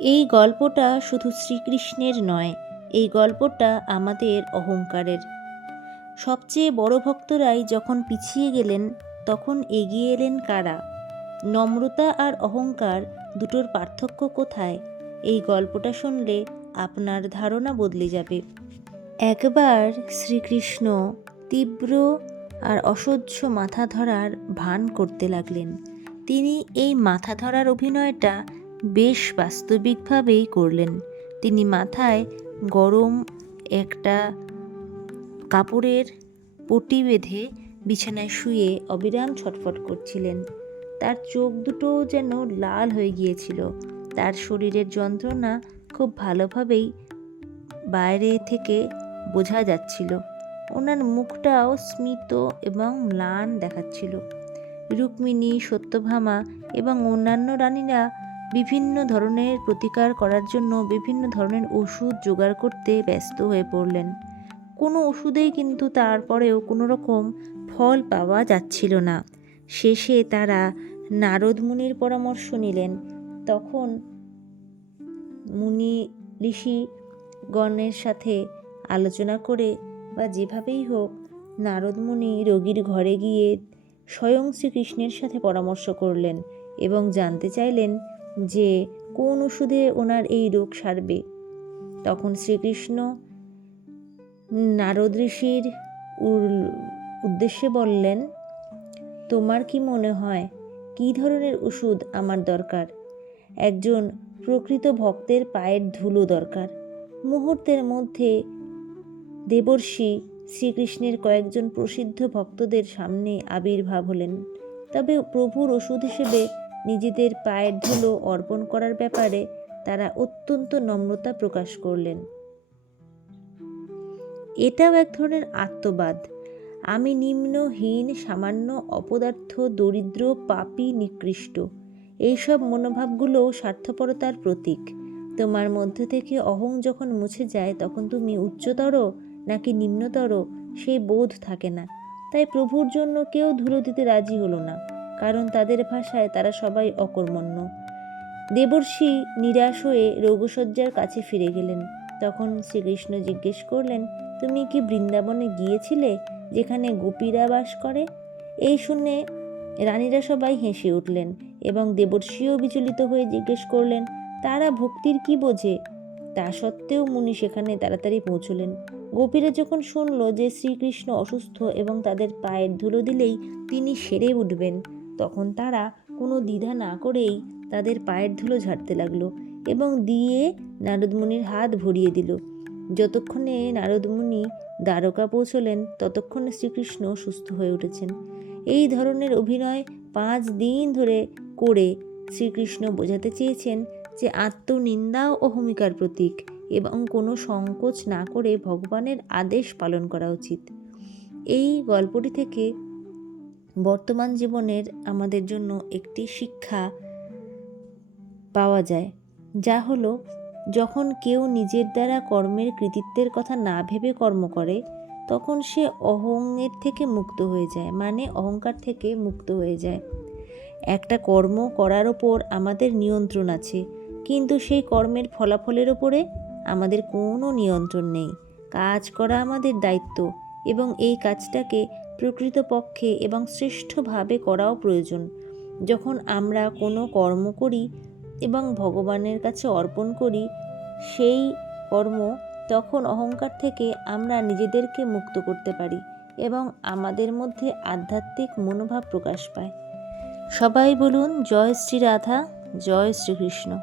এই গল্পটা শুধু শ্রীকৃষ্ণের নয়, এই গল্পটা আমাদের অহংকারের। সবচেয়ে বড় ভক্তরাই যখন পিছিয়ে গেলেন, তখন এগিয়ে এলেন কারা? নম্রতা আর অহংকার দুটোর পার্থক্য কোথায়? এই গল্পটা শুনলে আপনার ধারণা বদলে যাবে। একবার শ্রীকৃষ্ণ তীব্র আর অসহ্য মাথা ধরার ভান করতে লাগলেন। তিনি এই মাথা ধরার অভিনয়টা বেশ বাস্তবিকভাবেই করলেন। তিনি মাথায় গরম একটা কাপড়ের পটি বেঁধে বিছানায় শুয়ে অবিরাম ছটফট করছিলেন। তার চোখ দুটো যেন লাল হয়ে গিয়েছিল। তার শরীরের যন্ত্রণা খুব ভালোভাবেই বাইরে থেকে বোঝা যাচ্ছিল। ওনার মুখটাও স্মিত এবং ম্লান দেখাচ্ছিল। রুক্মিণী, সত্যভামা এবং অন্যান্য রানীরা বিভিন্ন ধরনের প্রতিকার করার জন্য বিভিন্ন ধরনের ওষুধ জোগাড় করতে ব্যস্ত হয়ে পড়লেন। কোনো ওষুধেই কিন্তু তারপরেও কোনো রকম ফল পাওয়া যাচ্ছিল না। শেষে তারা নারদ মুনির পরামর্শ নিলেন। তখন মুনি ঋষি গণের সাথে আলোচনা করে, বা যেভাবেই হোক, নারদ মুনি রোগীর ঘরে গিয়ে স্বয়ং শ্রীকৃষ্ণের সাথে পরামর্শ করলেন এবং জানতে চাইলেন যে কোন ওষুধে ওনার এই রোগ সারবে। তখন শ্রীকৃষ্ণ নারদ ঋষির উদ্দেশ্যে বললেন, তোমার কি মনে হয় কী ধরনের ওষুধ আমার দরকার? একজন প্রকৃত ভক্তের পায়ের ধুলো দরকার। মুহূর্তের মধ্যে দেবর্ষি শ্রীকৃষ্ণের কয়েকজন প্রসিদ্ধ ভক্তদের সামনে আবির্ভাব হলেন। তবে প্রভুর ওষুধ হিসেবে নিজেদের পায়ের ধুলো অর্পণ করার ব্যাপারে তারা অত্যন্ত নম্রতা প্রকাশ করলেন। এটাও এক ধরনের আত্মবাদ। আমি নিম্নহীন, সামান্য অপদার্থ, দরিদ্র, পাপী, নিকৃষ্ট। এইসব মনোভাবগুলো স্বার্থপরতার প্রতীক। তোমার মধ্যে থেকে অহং যখন মুছে যায়, তখন তুমি উচ্চতর নাকি নিম্নতর সেই বোধ থাকে না। তাই প্রভুর জন্য কেউ ধুলো দিতে রাজি হলো না। কারণ তাদের ভাষায় তারা সবাই অকর্মণ্য। দেবর্ষি নিরাশ হয়ে রোগশয্যার কাছে ফিরে গেলেন। তখন শ্রীকৃষ্ণ জিজ্ঞেস করলেন, তুমি কি বৃন্দাবনে গিয়েছিলে যেখানে গোপীরা বাস করে? এই শুনে রানীরা সবাই হেসে উঠলেন এবং দেবর্ষিও বিচলিত হয়ে জিজ্ঞেস করলেন, তারা ভক্তির কি বোঝে? তা সত্ত্বেও মুনি সেখানে তাড়াতাড়ি পৌঁছলেন। গোপীরা যখন শুনল যে শ্রীকৃষ্ণ অসুস্থ এবং তাদের পায়ের ধুলো দিলেই তিনি সেরে উঠবেন। তখন তারা কোনো দ্বিধা না করেই তাদের পায়ের ধুলো ঝাড়তে লাগল এবং দিয়ে নারদমুনির হাত ভরিয়ে দিল। যতক্ষণে নারদমুনি দ্বারকা পৌঁছলেন, ততক্ষণে শ্রীকৃষ্ণ সুস্থ হয়ে উঠেছেন। এই ধরনের অভিনয় পাঁচ দিন ধরে করে শ্রীকৃষ্ণ বোঝাতে চেয়েছেন যে আত্মনিন্দাও অহমিকার প্রতীক এবং কোনো সংকোচ না করে ভগবানের আদেশ পালন করা উচিত। এই গল্পটি থেকে বর্তমান জীবনের আমাদের জন্য একটি শিক্ষা পাওয়া যায়, যা হলো যখন কেউ নিজের দ্বারা কর্মের কৃতিত্বের কথা না ভেবে কর্ম করে, তখন সে অহংয়ের থেকে মুক্ত হয়ে যায় মানে অহংকার থেকে মুক্ত হয়ে যায়। একটা কর্ম করার ওপর আমাদের নিয়ন্ত্রণ আছে, কিন্তু সেই কর্মের ফলাফলের ওপরে আমাদের কোনো নিয়ন্ত্রণ নেই। কাজ করা আমাদের দায়িত্ব এবং এই কাজটাকে প্রকৃতপক্ষে এবং শ্রেষ্ঠভাবে করাও প্রয়োজন। যখন আমরা কোনো কর্ম করি এবং ভগবানের কাছে অর্পণ করি, সেই কর্ম তখন অহংকার থেকে আমরা নিজেদেরকে মুক্ত করতে পারি এবং আমাদের মধ্যে আধ্যাত্মিক মনোভাব প্রকাশ পায়। সবাই বলুন, জয় শ্রী রাধা, জয় শ্রীকৃষ্ণ